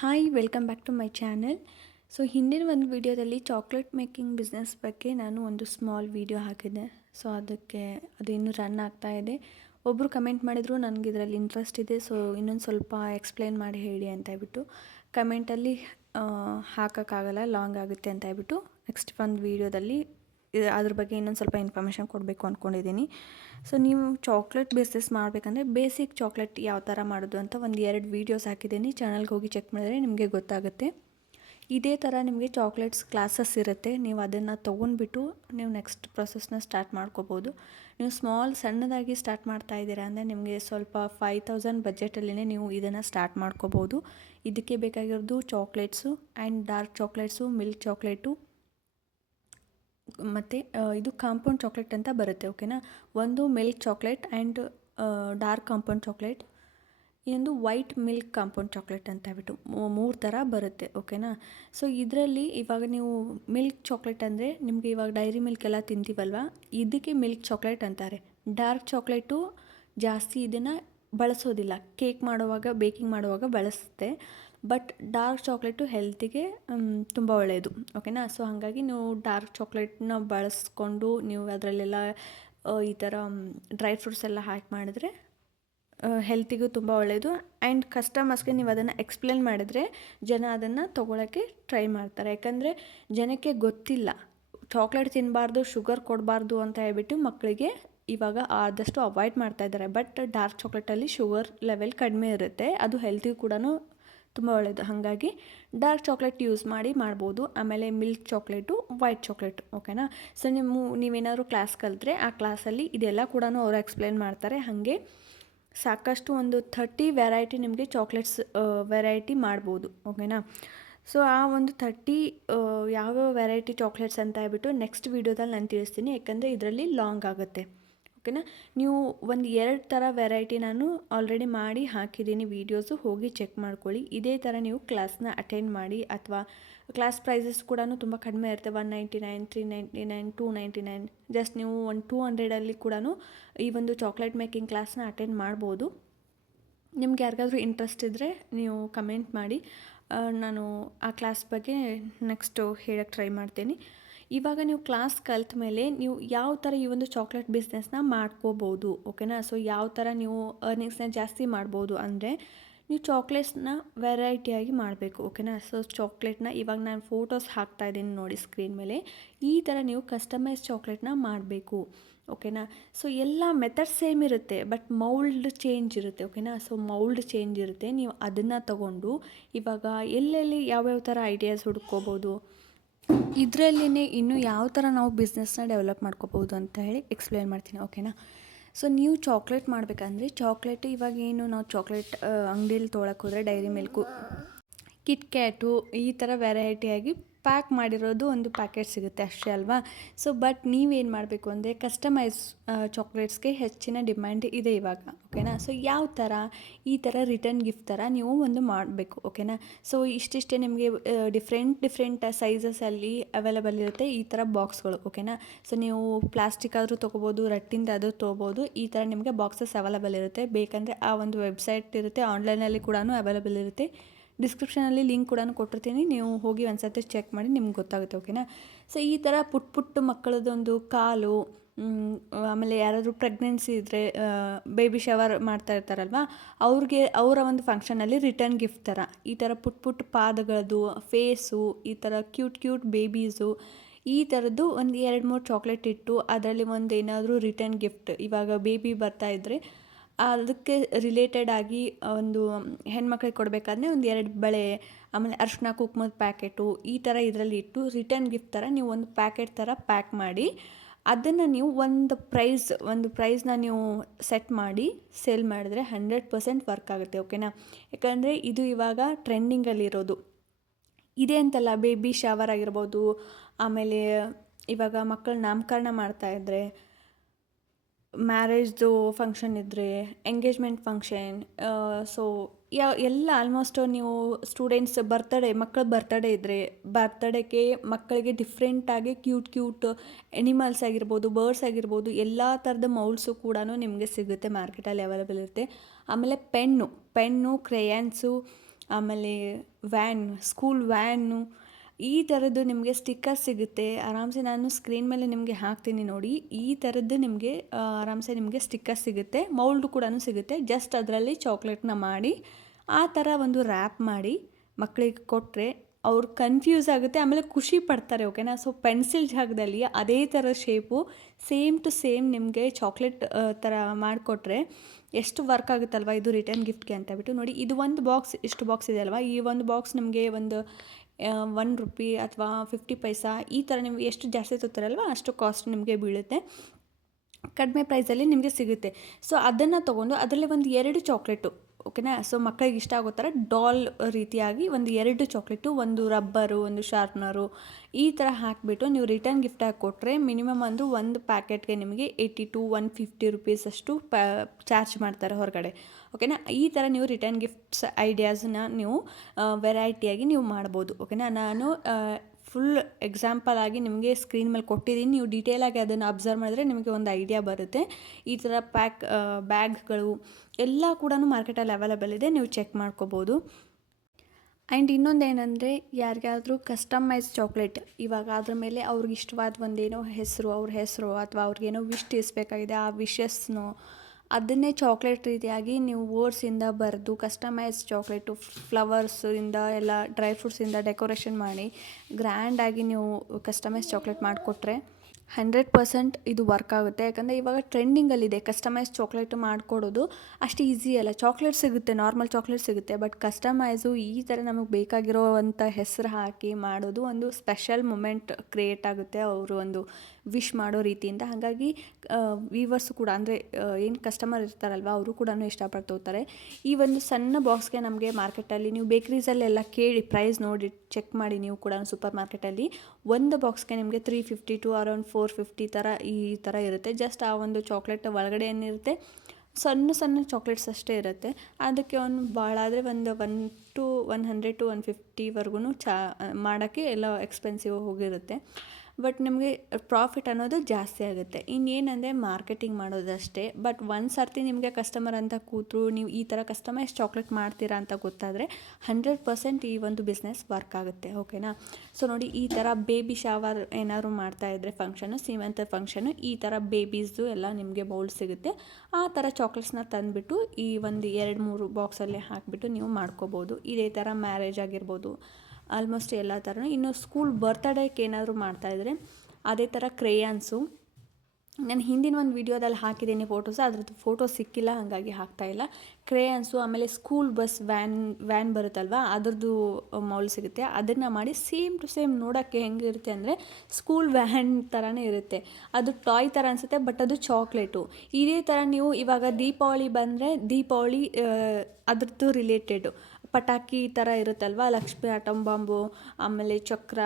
Hi welcome back to my channel. So ಹಿಂದಿನ ಒಂದು ವಿಡಿಯೋದಲ್ಲಿ ಚಾಕ್ಲೇಟ್ ಮೇಕಿಂಗ್ ಬಿಸ್ನೆಸ್ ಬಗ್ಗೆ ನಾನು ಒಂದು ಸ್ಮಾಲ್ ವಿಡಿಯೋ ಹಾಕಿದ್ದೆ. ಸೊ ಅದು ಇನ್ನೂ ರನ್ ಆಗ್ತಾ ಇದೆ. ಒಬ್ಬರು ಕಮೆಂಟ್ ಮಾಡಿದರು ನನಗೆ ಇದರಲ್ಲಿ ಇಂಟ್ರೆಸ್ಟ್ ಇದೆ, ಸೊ ಇನ್ನೊಂದು ಸ್ವಲ್ಪ ಎಕ್ಸ್ಪ್ಲೇನ್ ಮಾಡಿ ಹೇಳಿ ಅಂತ ಹೇಳ್ಬಿಟ್ಟು ಕಮೆಂಟಲ್ಲಿ ಹಾಕೋಕ್ಕಾಗಲ್ಲ, ಲಾಂಗ್ ಆಗುತ್ತೆ ಅಂತ ಹೇಳ್ಬಿಟ್ಟು ನೆಕ್ಸ್ಟ್ ಒಂದು ವೀಡಿಯೋದಲ್ಲಿ ಅದ್ರ ಬಗ್ಗೆ ಇನ್ನೊಂದು ಸ್ವಲ್ಪ ಇನ್ಫಾರ್ಮೇಷನ್ ಕೊಡಬೇಕು ಅಂದ್ಕೊಂಡಿದ್ದೀನಿ. ಸೊ ನೀವು ಚಾಕ್ಲೇಟ್ ಬಿಸ್ನೆಸ್ ಮಾಡಬೇಕಂದ್ರೆ ಬೇಸಿಕ್ ಚಾಕ್ಲೇಟ್ ಯಾವ ಥರ ಮಾಡೋದು ಅಂತ ಒಂದು 2 ವೀಡಿಯೋಸ್ ಹಾಕಿದ್ದೀನಿ. ಚಾನಲ್ಗೆ ಹೋಗಿ ಚೆಕ್ ಮಾಡಿದ್ರೆ ನಿಮಗೆ ಗೊತ್ತಾಗುತ್ತೆ. ಇದೇ ಥರ ನಿಮಗೆ ಚಾಕ್ಲೇಟ್ಸ್ ಕ್ಲಾಸಸ್ ಇರುತ್ತೆ. ನೀವು ಅದನ್ನು ತೊಗೊಂಡ್ಬಿಟ್ಟು ನೀವು ನೆಕ್ಸ್ಟ್ ಪ್ರೊಸೆಸ್ನ ಸ್ಟಾರ್ಟ್ ಮಾಡ್ಕೋಬೋದು. ನೀವು ಸಣ್ಣದಾಗಿ ಸ್ಟಾರ್ಟ್ ಮಾಡ್ತಾ ಇದ್ದೀರಾ ಅಂದರೆ ನಿಮಗೆ ಸ್ವಲ್ಪ 5000 ಬಜೆಟಲ್ಲಿನೇ ನೀವು ಇದನ್ನು ಸ್ಟಾರ್ಟ್ ಮಾಡ್ಕೋಬೋದು. ಇದಕ್ಕೆ ಬೇಕಾಗಿರೋದು chocolates and dark chocolates, milk chocolate ಮತ್ತು ಇದು ಕಾಂಪೌಂಡ್ ಚಾಕ್ಲೇಟ್ ಅಂತ ಬರುತ್ತೆ. ಓಕೆನಾ, ಒಂದು milk chocolate and dark compound chocolate, ಇನ್ನೊಂದು ವೈಟ್ ಮಿಲ್ಕ್ ಕಾಂಪೌಂಡ್ ಚಾಕ್ಲೇಟ್ ಅಂತ ಹೇಳ್ಬಿಟ್ಟು 3 ಥರ ಬರುತ್ತೆ. ಓಕೆನಾ, ಸೊ ಇದರಲ್ಲಿ ಇವಾಗ ನೀವು ಮಿಲ್ಕ್ ಚಾಕ್ಲೇಟ್ ಅಂದರೆ ನಿಮಗೆ ಇವಾಗ ಡೈರಿ ಮಿಲ್ಕ್ ಎಲ್ಲ ತಿಂತೀವಲ್ವ, ಇದಕ್ಕೆ ಮಿಲ್ಕ್ ಚಾಕ್ಲೇಟ್ ಅಂತಾರೆ. ಡಾರ್ಕ್ ಚಾಕ್ಲೇಟು ಜಾಸ್ತಿ ಇದನ್ನು ಬಳಸೋದಿಲ್ಲ, ಕೇಕ್ ಮಾಡುವಾಗ ಬೇಕಿಂಗ್ ಮಾಡುವಾಗ ಬಳಸುತ್ತೆ. ಬಟ್ ಡಾರ್ಕ್ ಚಾಕ್ಲೇಟು ಹೆಲ್ತಿಗೆ ತುಂಬ ಒಳ್ಳೆಯದು. ಓಕೆನಾ, ಸೊ ಹಾಗಾಗಿ ನೀವು ಡಾರ್ಕ್ ಚಾಕ್ಲೇಟ್ನ ಬಳಸ್ಕೊಂಡು ನೀವು ಅದರಲ್ಲೆಲ್ಲ ಈ ಥರ ಡ್ರೈ ಫ್ರೂಟ್ಸ್ ಎಲ್ಲ ಹಾಕಿ ಮಾಡಿದ್ರೆ ಹೆಲ್ತಿಗೂ ತುಂಬ ಒಳ್ಳೆಯದು. ಆ್ಯಂಡ್ ಕಸ್ಟಮರ್ಸ್ಗೆ ನೀವು ಅದನ್ನು ಎಕ್ಸ್ಪ್ಲೇನ್ ಮಾಡಿದ್ರೆ ಜನ ಅದನ್ನು ತೊಗೊಳಕ್ಕೆ ಟ್ರೈ ಮಾಡ್ತಾರೆ. ಯಾಕಂದರೆ ಜನಕ್ಕೆ ಗೊತ್ತಿಲ್ಲ, ಚಾಕ್ಲೇಟ್ ತಿನ್ನಬಾರ್ದು, ಶುಗರ್ ಕೊಡಬಾರ್ದು ಅಂತ ಹೇಳ್ಬಿಟ್ಟು ಮಕ್ಕಳಿಗೆ ಇವಾಗ ಆದಷ್ಟು ಅವಾಯ್ಡ್ ಮಾಡ್ತಾಯಿದ್ದಾರೆ. ಬಟ್ ಡಾರ್ಕ್ ಚಾಕ್ಲೇಟಲ್ಲಿ ಶುಗರ್ ಲೆವೆಲ್ ಕಡಿಮೆ ಇರುತ್ತೆ, ಅದು ಹೆಲ್ತಿಗೂ ಕೂಡ ತುಂಬ ಒಳ್ಳೆಯದು. ಹಾಗಾಗಿ ಡಾರ್ಕ್ ಚಾಕ್ಲೇಟ್ ಯೂಸ್ ಮಾಡಿ ಮಾಡ್ಬೋದು. ಆಮೇಲೆ ಮಿಲ್ಕ್ ಚಾಕ್ಲೇಟು, ವೈಟ್ ಚಾಕ್ಲೇಟು. ಓಕೆನಾ, ಸೊ ನೀವೇನಾದರೂ ಕ್ಲಾಸ್ ಕಲಿತ್ರೆ ಆ ಕ್ಲಾಸಲ್ಲಿ ಇದೆಲ್ಲ ಕೂಡ ಅವರು ಎಕ್ಸ್ಪ್ಲೇನ್ ಮಾಡ್ತಾರೆ. ಹಾಗೆ ಸಾಕಷ್ಟು ಒಂದು 30 ವೆರೈಟಿ ನಿಮಗೆ ಚಾಕ್ಲೇಟ್ಸ್ ವೆರೈಟಿ ಮಾಡ್ಬೋದು. ಓಕೆನಾ, ಸೊ ಆ ಒಂದು 30 ಯಾವ್ಯಾವ ವೆರೈಟಿ ಚಾಕ್ಲೇಟ್ಸ್ ಅಂತ ಹೇಳ್ಬಿಟ್ಟು ನೆಕ್ಸ್ಟ್ ವೀಡಿಯೋದಲ್ಲಿ ನಾನು ತಿಳಿಸ್ತೀನಿ. ಯಾಕಂದರೆ ಇದರಲ್ಲಿ ಲಾಂಗ್ ಆಗುತ್ತೆ. ಓಕೆನಾ, ನೀವು ಒಂದು 2 ಥರ ವೆರೈಟಿ ನಾನು ಆಲ್ರೆಡಿ ಮಾಡಿ ಹಾಕಿದ್ದೀನಿ ವೀಡಿಯೋಸು, ಹೋಗಿ ಚೆಕ್ ಮಾಡ್ಕೊಳ್ಳಿ. ಇದೇ ಥರ ನೀವು ಕ್ಲಾಸ್ನ ಅಟೆಂಡ್ ಮಾಡಿ, ಅಥವಾ ಕ್ಲಾಸ್ ಪ್ರೈಸಸ್ ಕೂಡ ತುಂಬ ಕಡಿಮೆ ಇರುತ್ತೆ. 199, 399, 299. ಜಸ್ಟ್ ನೀವು ಒಂದು 200ಅಲ್ಲಿ ಕೂಡ ಈ ಒಂದು ಚಾಕ್ಲೇಟ್ ಮೇಕಿಂಗ್ ಕ್ಲಾಸ್ನ ಅಟೆಂಡ್ ಮಾಡ್ಬೋದು. ನಿಮ್ಗೆ ಯಾರಿಗಾದ್ರೂ ಇಂಟ್ರೆಸ್ಟ್ ಇದ್ದರೆ ನೀವು ಕಮೆಂಟ್ ಮಾಡಿ, ನಾನು ಆ ಕ್ಲಾಸ್ ಬಗ್ಗೆ ನೆಕ್ಸ್ಟು ಹೇಳಕ್ಕೆ ಟ್ರೈ ಮಾಡ್ತೀನಿ. ಇವಾಗ ನೀವು ಕ್ಲಾಸ್ ಕಲ್ತ ಮೇಲೆ ನೀವು ಯಾವ ಥರ ಈ ಒಂದು ಚಾಕ್ಲೇಟ್ ಬಿಸ್ನೆಸ್ನ ಮಾಡ್ಕೋಬೋದು. ಓಕೆನಾ, ಸೊ ಯಾವ ಥರ ನೀವು ಅರ್ನಿಂಗ್ಸ್ನ ಜಾಸ್ತಿ ಮಾಡ್ಬೋದು ಅಂದರೆ ನೀವು ಚಾಕ್ಲೇಟ್ಸ್ನ ವೆರೈಟಿಯಾಗಿ ಮಾಡಬೇಕು. ಓಕೆನಾ, ಸೊ ಚಾಕ್ಲೇಟ್ನ ಇವಾಗ ನಾನು ಫೋಟೋಸ್ ಹಾಕ್ತಾಯಿದ್ದೀನಿ ನೋಡಿ ಸ್ಕ್ರೀನ್ ಮೇಲೆ, ಈ ಥರ ನೀವು ಕಸ್ಟಮೈಸ್ ಚಾಕ್ಲೇಟ್ನ ಮಾಡಬೇಕು. ಓಕೆನಾ, ಸೊ ಎಲ್ಲ ಮೆಥಡ್ ಸೇಮ್ ಇರುತ್ತೆ, ಬಟ್ ಮೌಲ್ಡ್ ಚೇಂಜ್ ಇರುತ್ತೆ. ಓಕೆನಾ, ಸೊ ಮೌಲ್ಡ್ ಚೇಂಜ್ ಇರುತ್ತೆ. ನೀವು ಅದನ್ನು ತಗೊಂಡು ಇವಾಗ ಎಲ್ಲೆಲ್ಲಿ ಯಾವ್ಯಾವ ಥರ ಐಡಿಯಾಸ್ ಹುಡ್ಕೋಬೋದು, ಇದರಲ್ಲಿನೇ ಇನ್ನೂ ಯಾವ ಥರ ನಾವು ಬಿಸ್ನೆಸ್ನ ಡೆವಲಪ್ ಮಾಡ್ಕೋಬೋದು ಅಂತ ಹೇಳಿ ಎಕ್ಸ್ಪ್ಲೇನ್ ಮಾಡ್ತೀನಿ. ಓಕೆನಾ, ಸೊ ನೀವು ಚಾಕ್ಲೇಟ್ ಮಾಡಬೇಕಂದ್ರೆ ಚಾಕ್ಲೇಟ್ ಇವಾಗ ಏನು ನಾವು ಚಾಕ್ಲೇಟ್ ಅಂಗಡಿಯಲ್ಲಿ ತೊಗೊಳಕ್ಕೆ ಹೋದರೆ ಡೈರಿ ಮಿಲ್ಕು, ಕಿಟ್ ಕ್ಯಾಟು ಈ ಥರ ವೆರೈಟಿಯಾಗಿ ಪ್ಯಾಕ್ ಮಾಡಿರೋದು ಒಂದು ಪ್ಯಾಕೆಟ್ ಸಿಗುತ್ತೆ ಅಷ್ಟೇ ಅಲ್ವಾ. ಸೊ ಬಟ್ ನೀವೇನು ಮಾಡಬೇಕು ಅಂದರೆ ಕಸ್ಟಮೈಸ್ ಚಾಕ್ಲೇಟ್ಸ್ಗೆ ಹೆಚ್ಚಿನ ಡಿಮ್ಯಾಂಡ್ ಇದೆ ಇವಾಗ. ಓಕೆನಾ, ಸೊ ಯಾವ ಥರ ಈ ಥರ ರಿಟರ್ನ್ ಗಿಫ್ಟ್ ಥರ ನೀವು ಒಂದು ಮಾಡಬೇಕು. ಓಕೆನಾ, ಸೊ ಇಷ್ಟಿಷ್ಟೇ ನಿಮಗೆ ಡಿಫ್ರೆಂಟ್ ಸೈಜಸಲ್ಲಿ ಅವೈಲೇಬಲ್ ಇರುತ್ತೆ ಈ ಥರ ಬಾಕ್ಸ್ಗಳು. ಓಕೆನಾ, ಸೊ ನೀವು ಪ್ಲಾಸ್ಟಿಕ್ ಆದರೂ ತೊಗೋಬೋದು, ರಟ್ಟಿಂದ ಆದರೂ ತೊಗೋಬೋದು. ಈ ಥರ ನಿಮಗೆ ಬಾಕ್ಸಸ್ ಅವೈಲೇಬಲ್ ಇರುತ್ತೆ. ಬೇಕಂದರೆ ಆ ಒಂದು ವೆಬ್ಸೈಟ್ ಇರುತ್ತೆ, ಆನ್ಲೈನಲ್ಲಿ ಕೂಡ ಅವೈಲೇಬಲ್ ಇರುತ್ತೆ. ಡಿಸ್ಕ್ರಿಪ್ಷನಲ್ಲಿ ಲಿಂಕ್ ಕೂಡ ಕೊಟ್ಟಿರ್ತೀನಿ, ನೀವು ಹೋಗಿ ಒಂದು ಸರ್ತಿ ಚೆಕ್ ಮಾಡಿ ನಿಮ್ಗೆ ಗೊತ್ತಾಗುತ್ತೆ. ಓಕೆನಾ, ಸೊ ಈ ಥರ ಪುಟ್ಟ ಮಕ್ಕಳದೊಂದು ಕಾಲು, ಆಮೇಲೆ ಯಾರಾದರೂ ಪ್ರೆಗ್ನೆನ್ಸಿ ಇದ್ದರೆ ಬೇಬಿ ಶವರ್ ಮಾಡ್ತಾ ಇರ್ತಾರಲ್ವ, ಅವರ ಒಂದು ಫಂಕ್ಷನಲ್ಲಿ ರಿಟರ್ನ್ ಗಿಫ್ಟ್ ಥರ ಈ ಥರ ಪುಟ್ಟ ಪಾದಗಳದ್ದು, ಫೇಸು, ಈ ಥರ ಕ್ಯೂಟ್ ಬೇಬೀಸು, ಈ ಥರದ್ದು ಒಂದು 2-3 ಚಾಕ್ಲೇಟ್ ಇಟ್ಟು ಅದರಲ್ಲಿ ಒಂದು ಏನಾದರೂ ರಿಟರ್ನ್ ಗಿಫ್ಟ್, ಇವಾಗ ಬೇಬಿ ಬರ್ತಾ ಇದ್ದರೆ ಅದಕ್ಕೆ ರಿಲೇಟೆಡ್ ಆಗಿ ಒಂದು ಹೆಣ್ಮಕ್ಳಿಗೆ ಕೊಡಬೇಕಾದ್ರೆ ಒಂದು 2 ಬಳೆ, ಆಮೇಲೆ ಅರಿಶಿನ ಕುಂಕುಮದ ಪ್ಯಾಕೆಟು, ಈ ಥರ ಇದರಲ್ಲಿ ಇಟ್ಟು ರಿಟರ್ನ್ ಗಿಫ್ಟ್ ಥರ ನೀವು ಒಂದು ಪ್ಯಾಕೆಟ್ ಥರ ಪ್ಯಾಕ್ ಮಾಡಿ ಅದನ್ನು ನೀವು ಒಂದು ಪ್ರೈಸ್ನ ನೀವು ಸೆಟ್ ಮಾಡಿ ಸೇಲ್ ಮಾಡಿದ್ರೆ 100% ವರ್ಕ್ ಆಗುತ್ತೆ. ಓಕೆನಾ, ಯಾಕಂದರೆ ಇದು ಇವಾಗ ಟ್ರೆಂಡಿಂಗಲ್ಲಿರೋದು. ಇದೆ ಅಂತಲ್ಲ, ಬೇಬಿ ಶವರ್ ಆಗಿರ್ಬೋದು, ಆಮೇಲೆ ಇವಾಗ ಮಕ್ಕಳ ನಾಮಕರಣ ಮಾಡ್ತಾಯಿದ್ರೆ, ಮ್ಯಾರೇಜ್ದು ಫಂಕ್ಷನ್ ಇದ್ದರೆ, ಎಂಗೇಜ್ಮೆಂಟ್ ಫಂಕ್ಷನ್, ಸೊ ಎಲ್ಲ ಆಲ್ಮೋಸ್ಟ್ ನೀವು ಸ್ಟೂಡೆಂಟ್ಸ್ ಮಕ್ಕಳ ಬರ್ತಡೇ ಇದ್ದರೆ, ಬರ್ತಡೇಗೆ ಮಕ್ಕಳಿಗೆ ಡಿಫ್ರೆಂಟಾಗಿ ಕ್ಯೂಟ್ ಎನಿಮಲ್ಸ್ ಆಗಿರ್ಬೋದು, ಬರ್ಡ್ಸ್ ಆಗಿರ್ಬೋದು, ಎಲ್ಲ ಥರದ ಮೌಲ್ಡ್ಸು ಕೂಡ ನಿಮಗೆ ಸಿಗುತ್ತೆ, ಮಾರ್ಕೆಟಲ್ಲಿ ಅವೈಲೇಬಲ್ ಇರುತ್ತೆ. ಆಮೇಲೆ ಪೆನ್ನು, ಕ್ರೇಯಾನ್ಸು, ಆಮೇಲೆ ಸ್ಕೂಲ್ ವ್ಯಾನು, ಈ ಥರದ್ದು ನಿಮಗೆ ಸ್ಟಿಕ್ಕರ್ ಸಿಗುತ್ತೆ. ಆರಾಮ್ಸೆ ನಾನು ಸ್ಕ್ರೀನ್ ಮೇಲೆ ನಿಮಗೆ ಹಾಕ್ತೀನಿ ನೋಡಿ. ಈ ಥರದ್ದು ನಿಮಗೆ ಆರಾಮ್ಸೆ ನಿಮಗೆ ಸ್ಟಿಕ್ಕರ್ ಸಿಗುತ್ತೆ, ಮೌಲ್ಡು ಕೂಡ ಸಿಗುತ್ತೆ. ಜಸ್ಟ್ ಅದರಲ್ಲಿ ಚಾಕ್ಲೇಟ್ನ ಮಾಡಿ ಆ ಥರ ಒಂದು ರ್ಯಾಪ್ ಮಾಡಿ ಮಕ್ಕಳಿಗೆ ಕೊಟ್ಟರೆ ಅವ್ರು ಕನ್ಫ್ಯೂಸ್ ಆಗುತ್ತೆ, ಆಮೇಲೆ ಖುಷಿ ಪಡ್ತಾರೆ. ಓಕೆನಾ. ಸೊ ಪೆನ್ಸಿಲ್ ಜಾಗದಲ್ಲಿ ಅದೇ ಥರ ಶೇಪು ಸೇಮ್ ಟು ಸೇಮ್ ನಿಮಗೆ ಚಾಕ್ಲೇಟ್ ಥರ ಮಾಡಿಕೊಟ್ರೆ ಎಷ್ಟು ವರ್ಕ್ ಆಗುತ್ತಲ್ವ ಇದು ರಿಟರ್ನ್ ಗಿಫ್ಟ್ಗೆ ಅಂತ ಬಿಟ್ಟು. ನೋಡಿ, ಇದು ಒಂದು ಬಾಕ್ಸ್ ಇಷ್ಟು ಬಾಕ್ಸ್ ಇದೆ ಅಲ್ವಾ, ಈ ಒಂದು ಬಾಕ್ಸ್ ನಿಮಗೆ ಒಂದು ₹1 ಅಥವಾ 50 ಪೈಸಾ ಈ ಥರ ನಿಮ್ಗೆ ಎಷ್ಟು ಜಾಸ್ತಿ ತೊಗೊತಾರಲ್ವ ಅಷ್ಟು ಕಾಸ್ಟ್ ನಿಮಗೆ ಬೀಳುತ್ತೆ, ಕಡಿಮೆ ಪ್ರೈಸಲ್ಲಿ ನಿಮಗೆ ಸಿಗುತ್ತೆ. ಸೊ ಅದನ್ನು ತೊಗೊಂಡು ಅದರಲ್ಲಿ ಒಂದು 2 ಚಾಕ್ಲೇಟು, ಓಕೆನಾ. ಸೊ ಮಕ್ಕಳಿಗೆ ಇಷ್ಟ ಆಗೋ ಥರ ಡಾಲ್ ರೀತಿಯಾಗಿ ಒಂದು 2 ಚಾಕ್ಲೇಟು, ಒಂದು ರಬ್ಬರು, ಒಂದು ಶಾರ್ಪ್ನರು ಈ ಥರ ಹಾಕಿಬಿಟ್ಟು ನೀವು ರಿಟರ್ನ್ ಗಿಫ್ಟಾಗಿ ಕೊಟ್ಟರೆ ಮಿನಿಮಮ್ ಅಂದರೂ ಒಂದು ಪ್ಯಾಕೆಟ್ಗೆ ನಿಮಗೆ $80 to $150 ಅಷ್ಟು ಚಾರ್ಜ್ ಮಾಡ್ತಾರೆ ಹೊರಗಡೆ, ಓಕೆನಾ. ಈ ಥರ ನೀವು ರಿಟರ್ನ್ ಗಿಫ್ಟ್ಸ್ ಐಡಿಯಾಸನ್ನ ನೀವು ವೆರೈಟಿಯಾಗಿ ನೀವು ಮಾಡ್ಬೋದು, ಓಕೆನಾ. ನಾನು ಫುಲ್ ಎಕ್ಸಾಂಪಲ್ ಆಗಿ ನಿಮಗೆ ಸ್ಕ್ರೀನ್ ಮೇಲೆ ಕೊಟ್ಟಿದ್ದೀನಿ, ನೀವು ಡೀಟೇಲಾಗಿ ಅದನ್ನು ಅಬ್ಸರ್ವ್ ಮಾಡಿದ್ರೆ ನಿಮಗೆ ಒಂದು ಐಡಿಯಾ ಬರುತ್ತೆ. ಈ ಥರ ಬ್ಯಾಗ್ಗಳು ಎಲ್ಲ ಕೂಡ ಮಾರ್ಕೆಟಲ್ಲಿ ಅವೈಲೇಬಲ್ ಇದೆ, ನೀವು ಚೆಕ್ ಮಾಡ್ಕೋಬೋದು. ಆ್ಯಂಡ್ ಇನ್ನೊಂದೇನೆಂದರೆ, ಯಾರಿಗಾದರೂ ಕಸ್ಟಮೈಸ್ ಚಾಕ್ಲೇಟ್ ಇವಾಗ ಅದ್ರ ಮೇಲೆ ಅವ್ರಿಗೆ ಇಷ್ಟವಾದ ಒಂದೇನೋ ಅವ್ರ ಹೆಸರು ಅಥವಾ ಅವ್ರಿಗೇನೋ ವಿಶ್ ತೀರಿಸ್ಬೇಕಾಗಿದೆ, ಆ ವಿಶಸ್ನೋ ಅದನ್ನೇ ಚಾಕ್ಲೇಟ್ ರೀತಿಯಾಗಿ ನೀವು ವರ್ಡ್ಸಿಂದ ಬರೆದು ಕಸ್ಟಮೈಸ್ ಚಾಕ್ಲೇಟು ಫ್ಲವರ್ಸಿಂದ ಎಲ್ಲ ಡ್ರೈ ಫ್ರೂಟ್ಸಿಂದ ಡೆಕೋರೇಷನ್ ಮಾಡಿ ಗ್ರ್ಯಾಂಡಾಗಿ ನೀವು ಕಸ್ಟಮೈಸ್ ಚಾಕ್ಲೇಟ್ ಮಾಡಿಕೊಟ್ರೆ 100% ಇದು ವರ್ಕ್ ಆಗುತ್ತೆ. ಯಾಕಂದರೆ ಇವಾಗ ಟ್ರೆಂಡಿಂಗಲ್ಲಿದೆ ಕಸ್ಟಮೈಸ್ ಚಾಕ್ಲೇಟ್ ಮಾಡಿಕೊಡೋದು. ಅಷ್ಟು ಈಸಿ ಅಲ್ಲ. ಚಾಕ್ಲೇಟ್ ಸಿಗುತ್ತೆ, ನಾರ್ಮಲ್ ಚಾಕ್ಲೇಟ್ ಸಿಗುತ್ತೆ, ಬಟ್ ಕಸ್ಟಮೈಸು ಈ ಥರ ನಮಗೆ ಬೇಕಾಗಿರೋವಂಥ ಹೆಸರು ಹಾಕಿ ಮಾಡೋದು ಒಂದು ಸ್ಪೆಷಲ್ ಮೂಮೆಂಟ್ ಕ್ರಿಯೇಟ್ ಆಗುತ್ತೆ ಅವರು ಒಂದು ವಿಶ್ ಮಾಡೋ ರೀತಿಯಿಂದ. ಹಾಗಾಗಿ ವೀವರ್ಸು ಕೂಡ ಅಂದರೆ ಏನು ಕಸ್ಟಮರ್ ಇರ್ತಾರಲ್ವ ಅವರು ಕೂಡ ಇಷ್ಟಪಟ್ಟು ಹೋಗ್ತಾರೆ. ಈ ಒಂದು ಸಣ್ಣ ಬಾಕ್ಸ್ಗೆ ನಮಗೆ ಮಾರ್ಕೆಟಲ್ಲಿ ನೀವು ಬೇಕ್ರೀಸಲ್ಲೆಲ್ಲ ಕೇಳಿ ಪ್ರೈಸ್ ನೋಡಿ ಚೆಕ್ ಮಾಡಿ ನೀವು ಕೂಡ ಸೂಪರ್ ಮಾರ್ಕೆಟಲ್ಲಿ ಒಂದು ಬಾಕ್ಸ್ಗೆ ನಿಮಗೆ $350 to around $450 ಥರ ಈ ಥರ ಇರುತ್ತೆ. ಜಸ್ಟ್ ಆ ಒಂದು ಚಾಕ್ಲೇಟ್ ಒಳಗಡೆ ಏನಿರುತ್ತೆ ಸಣ್ಣ ಸಣ್ಣ ಚಾಕ್ಲೇಟ್ಸ್ ಅಷ್ಟೇ ಇರುತ್ತೆ. ಅದಕ್ಕೆ ಒಂದು ಭಾಳ ಆದರೆ ಒಂದು $100 to $150 ಮಾಡೋಕ್ಕೆ ಎಲ್ಲ ಎಕ್ಸ್ಪೆನ್ಸಿವ್ ಹೋಗಿರುತ್ತೆ. ಬಟ್ ನಿಮಗೆ ಪ್ರಾಫಿಟ್ ಅನ್ನೋದು ಜಾಸ್ತಿ ಆಗುತ್ತೆ. ಇನ್ನೇನಂದರೆ ಮಾರ್ಕೆಟಿಂಗ್ ಮಾಡೋದಷ್ಟೇ. ಬಟ್ ಒಂದು ಸರ್ತಿ ನಿಮಗೆ ಕಸ್ಟಮರ್ ಅಂತ ಕೂತರು ನೀವು ಈ ಥರ ಕಸ್ಟಮೈಸ್ ಚಾಕ್ಲೇಟ್ ಮಾಡ್ತೀರಾ ಅಂತ ಗೊತ್ತಾದರೆ 100% ಈ ಒಂದು ಬಿಸ್ನೆಸ್ ವರ್ಕ್ ಆಗುತ್ತೆ, ಓಕೆನಾ. ಸೊ ನೋಡಿ, ಈ ಥರ ಬೇಬಿ ಶವರ್ ಏನಾದ್ರು ಮಾಡ್ತಾಯಿದ್ರೆ ಫಂಕ್ಷನು, ಸೀಮಂತ ಫಂಕ್ಷನು, ಈ ಥರ ಬೇಬೀಸ್ದು ಎಲ್ಲ ನಿಮಗೆ ಬೌಲ್ ಸಿಗುತ್ತೆ. ಆ ಥರ ಚಾಕ್ಲೇಟ್ಸ್ನ ತಂದುಬಿಟ್ಟು ಈ ಒಂದು 2-3 ಬಾಕ್ಸಲ್ಲೇ ಹಾಕಿಬಿಟ್ಟು ನೀವು ಮಾಡ್ಕೋಬೋದು. ಇದೇ ಥರ ಮ್ಯಾರೇಜ್ ಆಗಿರ್ಬೋದು, ಆಲ್ಮೋಸ್ಟ್ ಎಲ್ಲ ಥರನೂ. ಇನ್ನು ಸ್ಕೂಲ್ ಬರ್ತ್ಡೇಗೆ ಏನಾದರೂ ಮಾಡ್ತಾಯಿದ್ರೆ ಅದೇ ಥರ ಕ್ರೇಯಾನ್ಸು ನಾನು ಹಿಂದಿನ ಒಂದು ವೀಡಿಯೋದಲ್ಲಿ ಹಾಕಿದ್ದೀನಿ ಫೋಟೋಸ್, ಅದ್ರದ್ದು ಫೋಟೋ ಸಿಕ್ಕಿಲ್ಲ ಹಾಗಾಗಿ ಹಾಕ್ತಾಯಿಲ್ಲ. ಕ್ರೇಯಾನ್ಸು, ಆಮೇಲೆ ಸ್ಕೂಲ್ ಬಸ್ ವ್ಯಾನ್ ಬರುತ್ತಲ್ವ ಅದ್ರದ್ದು ಮೌಲ್ ಸಿಗುತ್ತೆ, ಅದನ್ನು ಮಾಡಿ ಸೇಮ್ ಟು ಸೇಮ್ ನೋಡೋಕ್ಕೆ ಹೆಂಗಿರುತ್ತೆ ಅಂದರೆ ಸ್ಕೂಲ್ ವ್ಯಾನ್ ಥರನೇ ಇರುತ್ತೆ. ಅದು ಟಾಯ್ ಥರ ಅನಿಸುತ್ತೆ, ಬಟ್ ಅದು ಚಾಕ್ಲೇಟು. ಇದೇ ಥರ ನೀವು ಇವಾಗ ದೀಪಾವಳಿ ಬಂದರೆ ದೀಪಾವಳಿ ಅದ್ರದ್ದು ರಿಲೇಟೆಡು ಪಟಾಕಿ ಥರ ಇರುತ್ತಲ್ವ, ಲಕ್ಷ್ಮಿ ಆಟಮ್ ಬಾಂಬು, ಆಮೇಲೆ ಚಕ್ರ,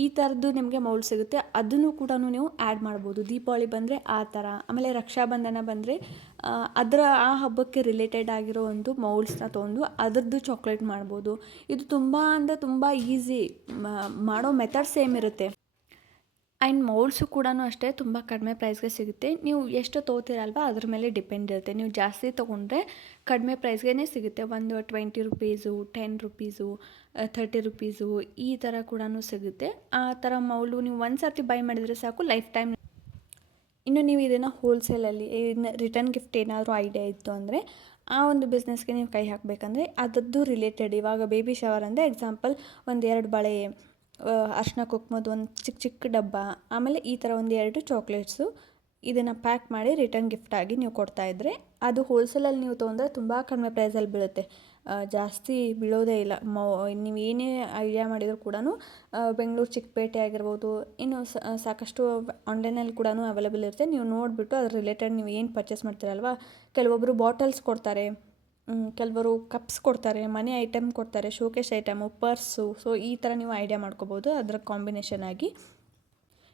ಈ ಥರದ್ದು ನಿಮಗೆ ಮೌಲ್ಡ್ ಸಿಗುತ್ತೆ. ಅದನ್ನು ಕೂಡ ನೀವು ಆ್ಯಡ್ ಮಾಡ್ಬೋದು. ದೀಪಾವಳಿ ಬಂದರೆ ಆ ಥರ, ಆಮೇಲೆ ರಕ್ಷಾಬಂಧನ ಬಂದರೆ ಆ ಹಬ್ಬಕ್ಕೆ ರಿಲೇಟೆಡ್ ಆಗಿರೋ ಒಂದು ಮೌಲ್ಡ್ಸ್ನ ತೊಗೊಂಡು ಅದರದ್ದು ಚಾಕ್ಲೇಟ್ ಮಾಡ್ಬೋದು. ಇದು ತುಂಬ ಅಂದರೆ ತುಂಬ ಈಸಿ, ಮಾಡೋ ಮೆಥಡ್ ಸೇಮ್ ಇರುತ್ತೆ. ಆ್ಯಂಡ್ ಮೌಲ್ಡ್ಸು ಕೂಡ ಅಷ್ಟೇ ತುಂಬ ಕಡಿಮೆ ಪ್ರೈಸ್ಗೆ ಸಿಗುತ್ತೆ. ನೀವು ಎಷ್ಟು ತೊಗೋತೀರಲ್ವ ಅದ್ರ ಮೇಲೆ ಡಿಪೆಂಡ್ ಇರುತ್ತೆ. ನೀವು ಜಾಸ್ತಿ ತೊಗೊಂಡ್ರೆ ಕಡಿಮೆ ಪ್ರೈಸ್ಗೆ ಸಿಗುತ್ತೆ. ಒಂದು $20, $10, $30 ಈ ಥರ ಕೂಡ ಸಿಗುತ್ತೆ. ಆ ಥರ ಮೌಲ್ಡು ನೀವು ಒಂದು ಸರ್ತಿ ಬೈ ಮಾಡಿದರೆ ಸಾಕು, ಲೈಫ್ ಟೈಮ್. ಇನ್ನು ನೀವು ಇದನ್ನು ಹೋಲ್ಸೇಲಲ್ಲಿ ರಿಟರ್ನ್ ಗಿಫ್ಟ್ ಏನಾದರೂ ಐಡಿಯಾ ಇತ್ತು ಅಂದರೆ ಆ ಒಂದು ಬಿಸ್ನೆಸ್ಗೆ ನೀವು ಕೈ ಹಾಕಬೇಕಂದ್ರೆ ಅದರದ್ದು ರಿಲೇಟೆಡ್, ಇವಾಗ ಬೇಬಿ ಶವರ್ ಅಂದರೆ ಎಕ್ಸಾಂಪಲ್ 1-2 ಬಳೆ, ಅರ್ಶಿನ ಕುಂಕುಮದ ಒಂದು ಚಿಕ್ಕ ಡಬ್ಬ, ಆಮೇಲೆ ಈ ಥರ 1-2 ಚಾಕ್ಲೇಟ್ಸು, ಇದನ್ನು ಪ್ಯಾಕ್ ಮಾಡಿ ರಿಟರ್ನ್ ಗಿಫ್ಟಾಗಿ ನೀವು ಕೊಡ್ತಾಯಿದ್ರೆ ಅದು ಹೋಲ್ಸೇಲಲ್ಲಿ ನೀವು ತೊಗೊಂಡ್ರೆ ತುಂಬ ಕಡಿಮೆ ಪ್ರೈಸಲ್ಲಿ ಬೀಳುತ್ತೆ. ಜಾಸ್ತಿ ಬೀಳೋದೇ ಇಲ್ಲ. ನೀವು ಏನೇ ಐಡಿಯಾ ಮಾಡಿದರೂ ಕೂಡ ಬೆಂಗಳೂರು ಚಿಕ್ಕಪೇಟೆ ಆಗಿರ್ಬೋದು, ಇನ್ನು ಸಾಕಷ್ಟು ಆನ್ಲೈನಲ್ಲಿ ಕೂಡ ಅವೈಲೇಬಲ್ ಇರುತ್ತೆ. ನೀವು ನೋಡಿಬಿಟ್ಟು ಅದ್ರ ರಿಲೇಟೆಡ್ ನೀವು ಏನು ಪರ್ಚೇಸ್ ಮಾಡ್ತೀರಲ್ವ, ಕೆಲವೊಬ್ಬರು ಬಾಟಲ್ಸ್ ಕೊಡ್ತಾರೆ, ಕೆಲವರು ಕಪ್ಸ್ ಕೊಡ್ತಾರೆ, ಮನೆ ಐಟಮ್ ಕೊಡ್ತಾರೆ, ಶೋಕೇಶ್ ಐಟಮು, ಪರ್ಸು. ಸೊ ಈ ಥರ ನೀವು ಐಡಿಯಾ ಮಾಡ್ಕೋಬೋದು ಅದರ ಕಾಂಬಿನೇಷನ್ ಆಗಿ.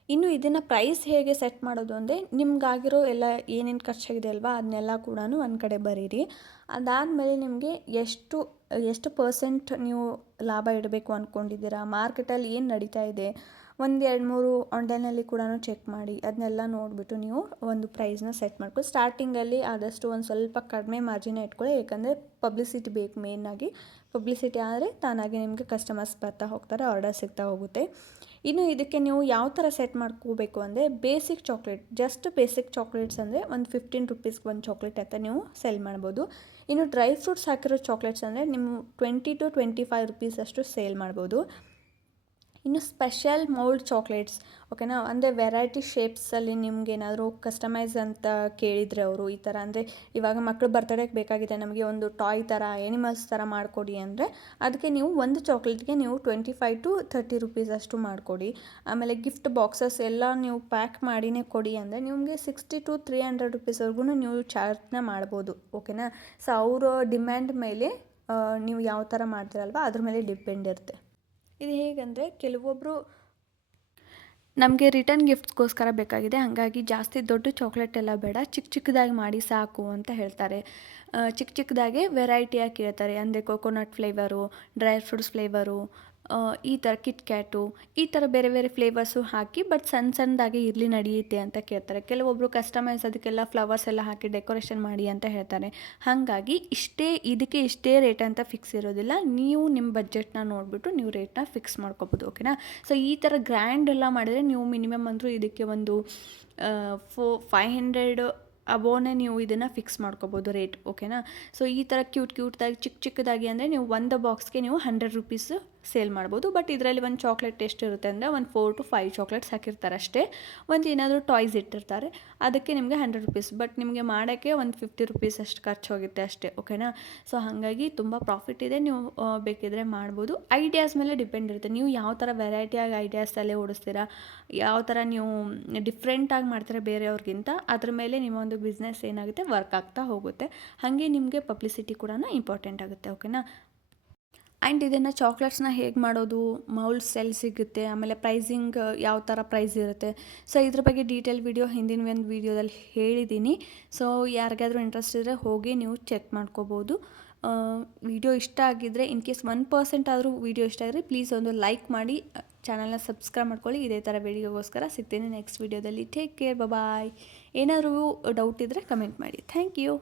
ಇನ್ನು ಇದನ್ನು ಪ್ರೈಸ್ ಹೇಗೆ ಸೆಟ್ ಮಾಡೋದು ಅಂದರೆ ನಿಮ್ಗಾಗಿರೋ ಎಲ್ಲ ಏನೇನು ಖರ್ಚಾಗಿದೆ ಅಲ್ವಾ ಅದನ್ನೆಲ್ಲ ಕೂಡ ಒಂದು ಕಡೆ ಬರೀರಿ. ಅದಾದಮೇಲೆ ನಿಮಗೆ ಎಷ್ಟು ಪರ್ಸೆಂಟ್ ನೀವು ಲಾಭ ಇಡಬೇಕು ಅಂದ್ಕೊಂಡಿದ್ದೀರಾ, ಮಾರ್ಕೆಟಲ್ಲಿ ಏನು ನಡೀತಾ ಇದೆ, ಒಂದು 2-3 ಆನ್ಲೈನಲ್ಲಿ ಕೂಡ ಚೆಕ್ ಮಾಡಿ ಅದನ್ನೆಲ್ಲ ನೋಡಿಬಿಟ್ಟು ನೀವು ಒಂದು ಪ್ರೈಸ್ನ ಸೆಟ್ ಮಾಡ್ಕೊಳ್ಳಿ. ಸ್ಟಾರ್ಟಿಂಗಲ್ಲಿ ಆದಷ್ಟು ಒಂದು ಸ್ವಲ್ಪ ಕಡಿಮೆ ಮಾರ್ಜಿನ ಇಟ್ಕೊಳ್ಳಿ, ಏಕೆಂದರೆ ಪಬ್ಲಿಸಿಟಿ ಬೇಕು. ಮೇಯ್ನಾಗಿ ಪಬ್ಲಿಸಿಟಿ ಆದರೆ ತಾನಾಗಿ ನಿಮಗೆ ಕಸ್ಟಮರ್ಸ್ ಬರ್ತಾ ಹೋಗ್ತಾರೆ, ಆರ್ಡರ್ ಸಿಗ್ತಾ ಹೋಗುತ್ತೆ. ಇನ್ನು ಇದಕ್ಕೆ ನೀವು ಯಾವ ಥರ ಸೆಟ್ ಮಾಡ್ಕೋಬೇಕು ಅಂದರೆ basic chocolate, just basic chocolates ಅಂದರೆ ಒಂದು 15 ರುಪೀಸ್ಗೆ ಒಂದು ಚಾಕ್ಲೇಟ್ ಅಂತ ನೀವು ಸೆಲ್ ಮಾಡ್ಬೋದು. ಇನ್ನು ಡ್ರೈ ಫ್ರೂಟ್ಸ್ ಹಾಕಿರೋ ಚಾಕ್ಲೇಟ್ಸ್ ಅಂದರೆ ನೀವು 20 to 25 ರುಪೀಸ್ ಅಷ್ಟು ಸೇಲ್ ಮಾಡ್ಬೋದು. ಇನ್ನು ಸ್ಪೆಷಲ್ ಮೌಲ್ಡ್ ಚಾಕ್ಲೇಟ್ಸ್, ಓಕೆನಾ, ಅಂದರೆ ವೆರೈಟಿ ಶೇಪ್ಸಲ್ಲಿ ನಿಮ್ಗೇನಾದರೂ ಕಸ್ಟಮೈಸ್ ಅಂತ ಕೇಳಿದರೆ ಅವರು ಈ ಥರ, ಅಂದರೆ ಇವಾಗ ಮಕ್ಕಳು ಬರ್ತಡೇಗೆ ಬೇಕಾಗಿದೆ ನಮಗೆ ಒಂದು ಟಾಯ್ ಥರ ಎನಿಮಲ್ಸ್ ಥರ ಮಾಡಿಕೊಡಿ ಅಂದರೆ ಅದಕ್ಕೆ ನೀವು ಒಂದು ಚಾಕ್ಲೇಟ್ಗೆ ನೀವು 25 to 30 ರುಪೀಸ್ ಅಷ್ಟು ಮಾಡಿಕೊಡಿ. ಆಮೇಲೆ ಗಿಫ್ಟ್ ಬಾಕ್ಸಸ್ ಎಲ್ಲ ನೀವು ಪ್ಯಾಕ್ ಮಾಡಿನೇ ಕೊಡಿ ಅಂದರೆ ನಿಮಗೆ 60 to 300 ರುಪೀಸ್ವರೆಗೂ ನೀವು ಚಾರ್ಜ್ನ ಮಾಡ್ಬೋದು, ಓಕೆನಾ. ಸೊ ಅವರ ಡಿಮ್ಯಾಂಡ್ ಮೇಲೆ ನೀವು ಯಾವ ಥರ ಮಾಡ್ತೀರಲ್ವ ಅದ್ರ ಮೇಲೆ ಡಿಪೆಂಡ್ ಇರುತ್ತೆ. ಇದು ಹೇಗೆಂದರೆ ಕೆಲವೊಬ್ಬರು ನಮಗೆ ರಿಟರ್ನ್ ಗಿಫ್ಟ್ಸ್ಗೋಸ್ಕರ ಬೇಕಾಗಿದೆ, ಹಾಗಾಗಿ ಜಾಸ್ತಿ ದೊಡ್ಡ ಚಾಕ್ಲೇಟ್ ಎಲ್ಲ ಬೇಡ, ಚಿಕ್ಕ ಚಿಕ್ಕದಾಗಿ ಮಾಡಿ ಸಾಕು ಅಂತ ಹೇಳ್ತಾರೆ. ಚಿಕ್ಕ ಚಿಕ್ಕದಾಗೆ ವೆರೈಟಿಯಾಗಿ ಕೇಳ್ತಾರೆ, ಅಂದರೆ coconut flavour, dry fruits flavour, ಈ ಥರ ಕಿಟ್ ಕ್ಯಾಟು, ಈ ಥರ ಬೇರೆ ಬೇರೆ ಫ್ಲೇವರ್ಸು ಹಾಕಿ ಬಟ್ ಸಣ್ಣದಾಗಿ ಇರಲಿ ನಡೆಯುತ್ತೆ ಅಂತ ಕೇಳ್ತಾರೆ. ಕೆಲವೊಬ್ಬರು ಕಸ್ಟಮೈಸ್ ಅದಕ್ಕೆಲ್ಲ ಫ್ಲವರ್ಸ್ ಎಲ್ಲ ಹಾಕಿ ಡೆಕೋರೇಷನ್ ಮಾಡಿ ಅಂತ ಹೇಳ್ತಾರೆ. ಹಾಗಾಗಿ ಇದಕ್ಕೆ ಇಷ್ಟೇ ರೇಟ್ ಅಂತ ಫಿಕ್ಸ್ ಇರೋದಿಲ್ಲ, ನೀವು ನಿಮ್ಮ ಬಜೆಟ್ನ ನೋಡಿಬಿಟ್ಟು ನೀವು ರೇಟ್ನ ಫಿಕ್ಸ್ ಮಾಡ್ಕೋಬೋದು, ಓಕೆನಾ. ಸೊ ಈ ಥರ ಗ್ರ್ಯಾಂಡ್ ಎಲ್ಲ ಮಾಡಿದರೆ ನೀವು ಮಿನಿಮಮ್ ಅಂದರೂ ಇದಕ್ಕೆ ಒಂದು 500 ಅಬೋನೇ ನೀವು ಇದನ್ನು ಫಿಕ್ಸ್ ಮಾಡ್ಕೋಬೋದು ರೇಟ್, ಓಕೆನಾ. ಸೊ ಈ ಥರ ಕ್ಯೂಟ್ದಾಗಿ ಚಿಕ್ಕದಾಗಿ ಅಂದರೆ ನೀವು ಒಂದು ಬಾಕ್ಸ್ಗೆ ನೀವು 100 ರುಪೀಸ್ ಸೇಲ್ ಮಾಡ್ಬೋದು. ಬಟ್ ಇದರಲ್ಲಿ ಒಂದು ಚಾಕ್ಲೇಟ್ ಎಷ್ಟಿರುತ್ತೆ ಅಂದರೆ ಒಂದು 4 to 5 ಚಾಕ್ಲೇಟ್ಸ್ ಹಾಕಿರ್ತಾರೆ ಅಷ್ಟೇ. ಒಂದು ಏನಾದರೂ ಟಾಯ್ಸ್ ಇಟ್ಟಿರ್ತಾರೆ, ಅದಕ್ಕೆ ನಿಮಗೆ 100 ರುಪೀಸ್, ಬಟ್ ನಿಮಗೆ ಮಾಡೋಕ್ಕೆ ಒಂದು 50 ರುಪೀಸ್ ಅಷ್ಟು ಖರ್ಚು ಹೋಗುತ್ತೆ ಅಷ್ಟೇ, ಓಕೆನಾ. ಸೊ ಹಾಗಾಗಿ ತುಂಬ ಪ್ರಾಫಿಟ್ ಇದೆ, ನೀವು ಬೇಕಿದ್ರೆ ಮಾಡ್ಬೋದು. ಐಡಿಯಾಸ್ ಮೇಲೆ ಡಿಪೆಂಡ್ ಇರುತ್ತೆ, ನೀವು ಯಾವ ಥರ ವೆರೈಟಿಯಾಗಿ ಐಡಿಯಾಸ್ ತಲೆ ಓಡಿಸ್ತೀರಾ, ಯಾವ ಥರ ನೀವು ಡಿಫ್ರೆಂಟಾಗಿ ಮಾಡ್ತೀರಾ ಬೇರೆಯವ್ರಿಗಿಂತ, ಅದ್ರ ಮೇಲೆ ನಿಮ್ಮ ಒಂದು ಬಿಸ್ನೆಸ್ ಏನಾಗುತ್ತೆ ವರ್ಕ್ ಆಗ್ತಾ ಹೋಗುತ್ತೆ. ಹಾಗೆ ನಿಮಗೆ ಪಬ್ಲಿಸಿಟಿ ಕೂಡ ಇಂಪಾರ್ಟೆಂಟ್ ಆಗುತ್ತೆ, ಓಕೆನಾ. ಆ್ಯಂಡ್ ಇದನ್ನು ಚಾಕ್ಲೇಟ್ಸ್ನ ಹೇಗೆ ಮಾಡೋದು, ಮೌಲ್ಡ್ಸ್ ಎಲ್ಲಿ ಸಿಗುತ್ತೆ, ಆಮೇಲೆ ಪ್ರೈಸಿಂಗ್ ಯಾವ ಥರ ಪ್ರೈಸ್ ಇರುತ್ತೆ, ಸೊ ಇದ್ರ ಬಗ್ಗೆ ಡೀಟೇಲ್ ವಿಡಿಯೋ ಹಿಂದಿನ ಒಂದು ವೀಡಿಯೋದಲ್ಲಿ ಹೇಳಿದ್ದೀನಿ. ಸೊ ಯಾರಿಗಾದರೂ ಇಂಟ್ರೆಸ್ಟ್ ಇದ್ದರೆ ಹೋಗಿ ನೀವು ಚೆಕ್ ಮಾಡ್ಕೋಬೋದು. ವಿಡಿಯೋ ಇಷ್ಟ ಆಗಿದ್ದರೆ, ಇನ್ ಕೇಸ್ 1% ಆದರೂ ವಿಡಿಯೋ ಇಷ್ಟ ಆಗಿದ್ರೆ ಪ್ಲೀಸ್ ಒಂದು ಲೈಕ್ ಮಾಡಿ, ಚಾನಲ್ನ ಸಬ್ಸ್ಕ್ರೈಬ್ ಮಾಡ್ಕೊಳ್ಳಿ. ಇದೇ ಥರ ವಿಡಿಯೋಗೋಸ್ಕರ ಸಿಗ್ತೀನಿ ನೆಕ್ಸ್ಟ್ ವಿಡಿಯೋದಲ್ಲಿ. Take care, bye. ಏನಾದರೂ ಡೌಟ್ ಇದ್ದರೆ ಕಮೆಂಟ್ ಮಾಡಿ. Thank you.